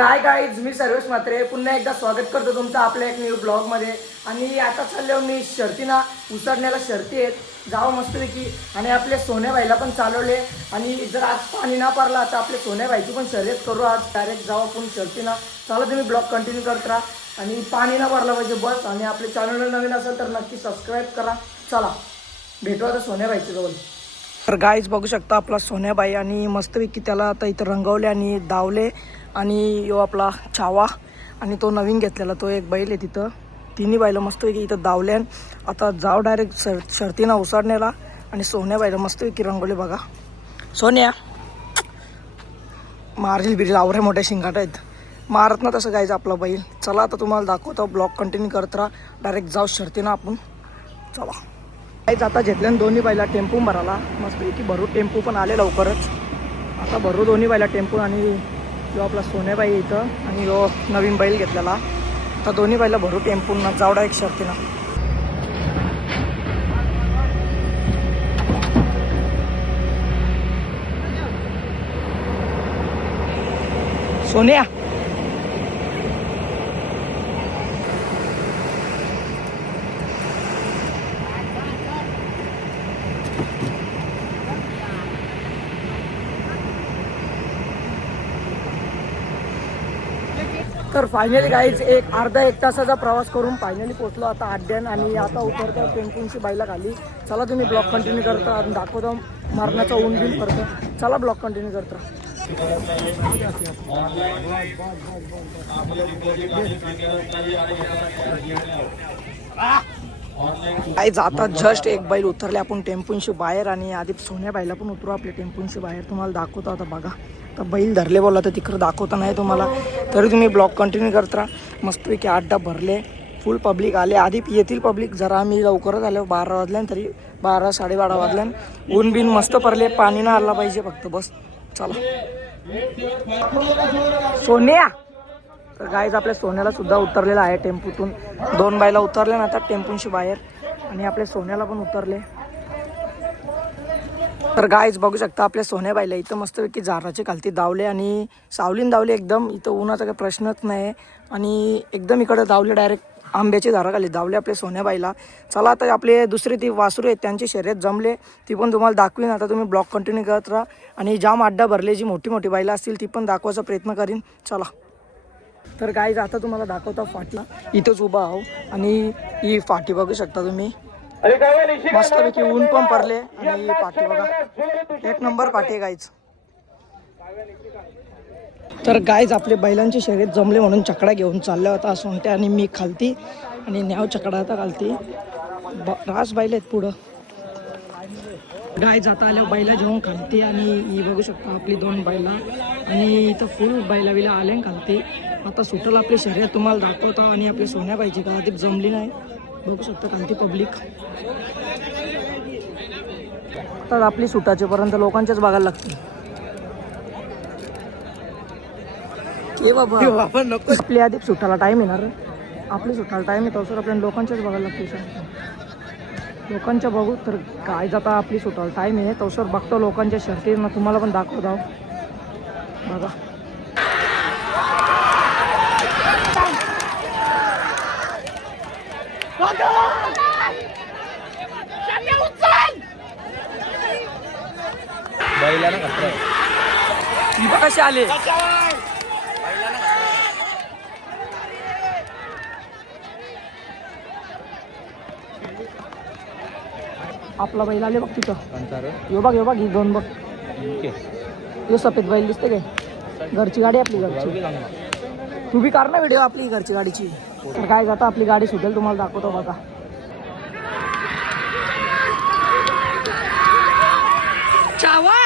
तर hi guys मी सर्वेश मात्रे पुन्हा एकदा स्वागत करतो तुमचं आपल्या एक न्यू ब्लॉगमध्ये आणि आता चाललो मी शर्तीना. उसरण्याला शर्ती आहेत. जावं मस्तपैकी. आणि आपले सोन्याबाईला पण चालवले. आणि जर आज पाणी ना पारला तर आपले सोन्याबाईची पण शर्यत करू आज. डायरेक्ट जाऊ आपण शर्तीना. चला तुम्ही ब्लॉग कंटिन्यू करत राहा. आणि पाणी ना भरलं पाहिजे बस. आणि आपले चॅनलला नवीन असेल तर नक्की सबस्क्राईब करा. चला. भेटू आता सोन्याबाईच्या जवळ. तर गाईज बघू शकता आपला सोन्याबाई आणि मस्तपैकी त्याला आता इथं रंगवले आणि दावले आणि यो आपला छावा आणि तो नवीन घेतलेला तो एक बैल आहे तिथं. तिन्ही बैलं मस्तपैकी इथं दावल्यान आता जाव डायरेक्ट शर शर्तीनं उसाडण्याला आणि सोन्याबाईला मस्तपैकी रंगवले बघा. सोन्या मारील बिरील आवरे मोठ्या शिंगाट आहेत. मारत ना तसं गायचं आपला बैल. चला आता तुम्हाला दाखवतो ब्लॉग कंटिन्यू करत राहा. डायरेक्ट जाऊ शर्तीनं आपण. चला. काहीच आता घेतल्यानं दोन्ही बायला टेम्पो भराला. मस्तपैकी भरू टेम्पो पण आले लवकरच. आता भरू दोन्ही बायला टेम्पो आणि जो आपला सोनेबाई इथं आणि जो नवीन बैल घेतलेला. आता दोन्ही बायला भरू टेम्पून जावडा एक शर्तीनं. सोन्या! तर फायनली गाईज एक अर्धा एक तासाचा प्रवास करून फायनली पोहोचलो आता आड्यान आणि आता उतरतो पेंटिंगची बाईला खाली. चला तुम्ही ब्लॉक कंटिन्यू करता. आणि दाखवतो मारण्याचा ऊन बिन करतो चला ब्लॉक कंटिन्यू करता. काही जाता जस्ट एक बैल उतरले. आपण टेम्पूनशी बाहेर आणि आधी सोन्या बाईला पण उतरू आपल्या टेम्पूनशी बाहेर. तुम्हाला दाखवतो आता बघा. तर बैल धरले बोला तर तिकडं दाखवता नाही तुम्हाला. तरी तुम्ही ब्लॉग कंटिन्यू करत. राहा मस्तपैकी अड्डा भरले. फुल पब्लिक आले. आधी येतील पब्लिक जरा आम्ही लवकरच आलो बारा वाजल्यान तरी बारा साडेबारा वाजल्यान ऊन बिन मस्त पडले. पाणी ना आला पाहिजे फक्त. बस. चला. सोन्या. तर गायज आपल्या सोन्याला सुद्धा उतरलेला आहे टेम्पूतून. दोन बायला उतरले ना आता टेम्पूशी बाहेर. आणि आपल्या सोन्याला पण उतरले. तर गायच बघू शकता आपल्या सोन्याबाईला इथं मस्तपैकी जाराचे खालती धावले आणि सावलीन धावले एकदम. इथं उन्हाचा काही प्रश्नच नाही. आणि एकदम इकडं धावले डायरेक्ट आंब्याची झाडं खाली धावले आपल्या सोन्याबाईला. चला आता आपले दुसरे ती वासरू आहेत त्यांची शर्यत जमले. ती पण तुम्हाला दाखवीन. आता तुम्ही ब्लॉग कंटिन्यू करत राहा. आणि जाम अड्डा भरले जी मोठी मोठी बाईला असतील ती पण दाखवायचा प्रयत्न करीन. चला. तर गायज आता तुम्हाला दाखवता फाटला. इथंच उभा आहो. आणि ही फाटी बघू शकता तुम्ही. मस्तपैकी ऊन पण पडले आणि पाठी बघा. एक नंबर पाठी गाईज तर गाईज आपले बैलांची शर्यत जमले म्हणून चकडा घेऊन चालल्या होता सोंट्या आणि मी खालती आणि न्याव चकडा होता खालती. रास बैल आहेत पुढं. गाय जाता आल्यावर बैला जेवण खालते आणि ही बघू शकता आपली दोन बैला. आणि इथं फुल बैला बिला आले खालते. आता सुटल आपली शर्यत तुम्हाला दाखवता. आणि आपली सोन्या पाहिजे का ती जमली नाही. बघू शकता खालती पब्लिक तर आपली सुटाचे पर्यंत लोकांच्याच बघायला लागते ए बाबा. आपली आधी सुटाला टाइम येणार. आपली सुटाला टाइम येतो सर आपल्याला लोकांच्याच बघायला लागते सर लोकांच्या बघू तर काय जाता आपली सुटायला टाईम आहे. तवसर बघतो लोकांच्या शर्ती मग तुम्हाला पण दाखवत. आहो बघा बैलाला खतरा आहे ही बघ कसे आले. आपला बैल आले बघ तिथं. यो बघ यो बघ ही दोन बघ. यो सफेद बैल दिसते काय? घरची गाडी आपली घरची. तू बी कर ना व्हिडिओ आपली घरची गाडीची. तर काय जाता आपली गाडी सुटेल तुम्हाला दाखवतो बघा. चावा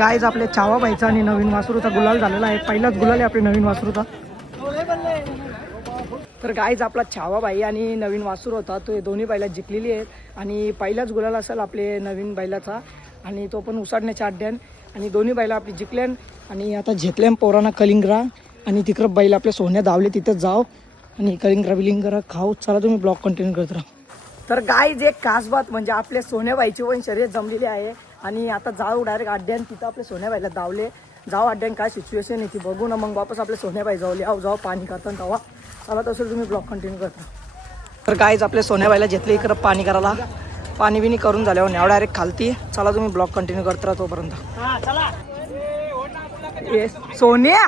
गायज आपल्या चावा बाईचा आणि नवीन वासरूचा गुलाल झालेला आहे. पहिलाच गुलाल आहे आपल्या नवीन वासरूचा. तर गायज आपला छावाबाई आणि नवीन वासूर होता. तो हे दोन्ही बैला जिंकलेली आहेत. आणि पहिलाच गुलाल असेल आपले नवीन बैलाचा आणि तो पण उसाडण्याच्या अड्ड्यान. आणि दोन्ही बैला आपली जिंकल्यान. आणि आता झेतल्यान पोरांना कलिंगरा. आणि तिकडं बैल आपल्या सोन्या धावले तिथं जाव. आणि कलिंगरा बिलिंगरा खाऊ. चला तुम्ही ब्लॉग कंटिन्यू करत राहा. तर गाय जे कासबात म्हणजे आपल्या सोन्याबाईची पण शर्यत जमलेली आहे. आणि आता जाऊ डायरेक्ट अड्ड्यान तिथं आपले सोन्याबाईला धावले. जाऊ अड्ड्यान काय सिच्युएशन आहे ती बघू ना. मग वापस आपले सोन्याबाई जाऊले. आव जाऊ पाणी करताना तेव्हा चला तसं तुम्ही ब्लॉक कंटिन्यू करता. तर काहीच आपल्या सोन्याबाईला घेतले इकडं पाणी करायला. पाणी बिनी करून झाल्यावर न्याव डायरेक्ट खालती. चला तुम्ही ब्लॉक कंटिन्यू करत राहा तोपर्यंत सोन्या?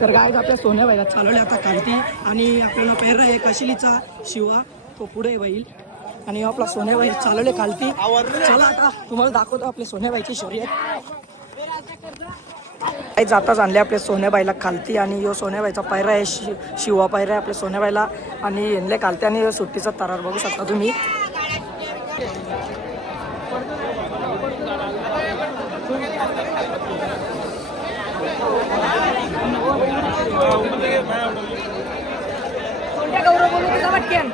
तर काय आपल्या सोन्याबाईला चालवल्या आता खालती. आणि आपल्याला पहिरा एक अशिलीचा शिवा. तो पुढे होईल आणि आपला सोन्याबाई चालवले खालती. चला आता तुम्हाला दाखवतो आपले सोन्याबाईची शर्यत काही जाताच आणले आपल्या सोन्याबाईला खालती आणि यो सोन्याबाईचा पायरा आहे शि शिवा पायरा आहे आपल्या सोन्याबाईला. आणि यांले खालती आणि सुट्टीचा तरार बघू शकता तुम्ही. गौरव बोलू तुझा वाटकेन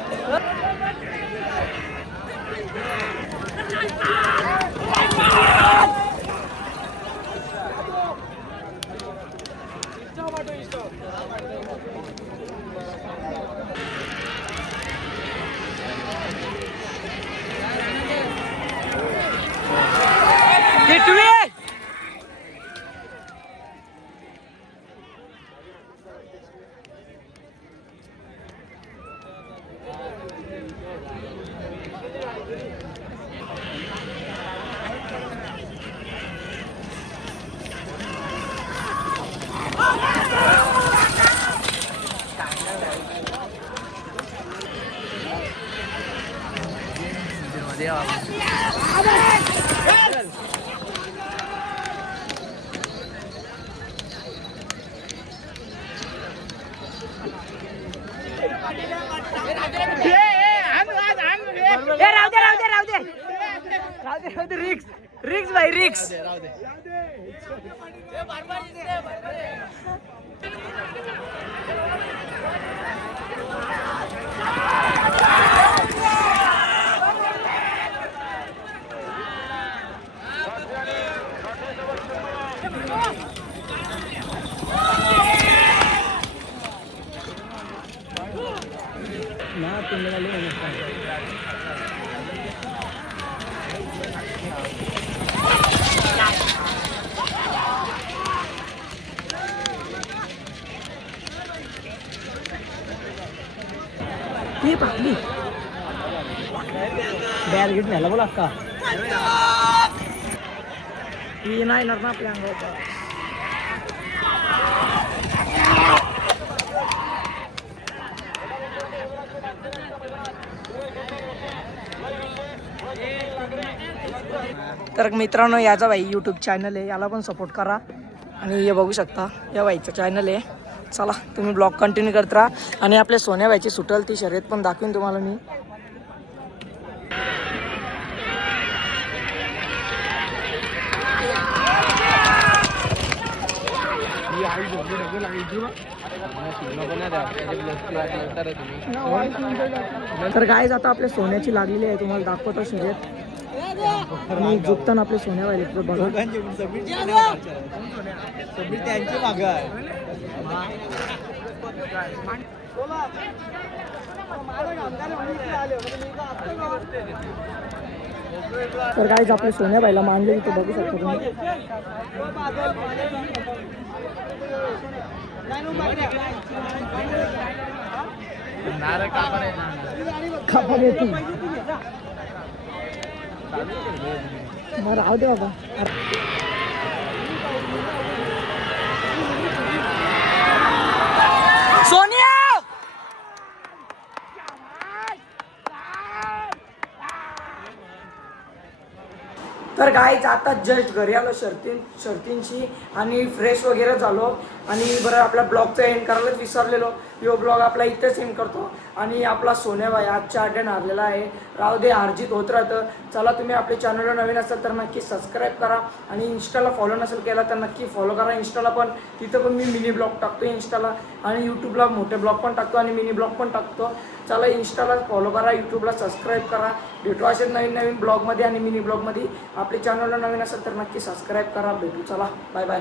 दे राहू दे राहू दे राहू दे रिक्स. रिक्स भाई रिक्स. ती पाकली बॅग घेत न्यायला बोला का ती नाही येणार ना आपल्या अंगावर तर मित्रांनो याचा बाई यूट्यूब चॅनल आहे. याला पण सपोर्ट करा. आणि हे बघू शकता या बाईचं चॅनल आहे. चला तुम्ही ब्लॉग कंटिन्यू करत राहा. आणि आपल्या सोन्या बाईची सुटल ती शर्यत पण दाखवीन तुम्हाला मी. तर काय आता आपल्या सोन्याची लागलेली आहे तुम्हाला दाखवतो शर्यत आणि झुकताना आपले सोन्या बाई बघा. त्यांची माग आहे. तर काहीच आपल्या सोन्या बाईला मानले तिथे बघू शकतो तुम्ही. खापा घेतो मग राहू दे बाबा सोनिया तर गाईच आता जस्ट घरी आलो शर्तीन शर्तींशी आणि फ्रेश वगैरे झालो. आणि बरं आपल्या ब्लॉगचं एंड करायलाच विसरलेलो. यो ब्लॉग आपला इथेच एंड करतो. आणि आपला सोन्याबाई आजच्या अड्ड्यान आलेला आहे. राहू दे हारजीत होत राहतं. चला तुम्ही आपल्या चॅनलला नवीन असाल तर नक्की सबस्क्राईब करा. आणि इंस्टाला फॉलो नसेल केला तर नक्की फॉलो करा. इंस्टाला पण तिथं पण मी मिनी ब्लॉग टाकतो इंस्टाला आणि यूट्यूबला मोठे ब्लॉग पण टाकतो आणि मिनी ब्लॉग पण टाकतो. चला इंस्टाला फॉलो करा यूट्यूबला सबस्क्राईब करा. भेटू असेच नवीन नवीन ब्लॉगमध्ये आणि मिनी ब्लॉगमध्ये आपल्या चॅनलला नवीन असेल तर नक्की सबस्क्राईब करा. भेटू चला. Bye bye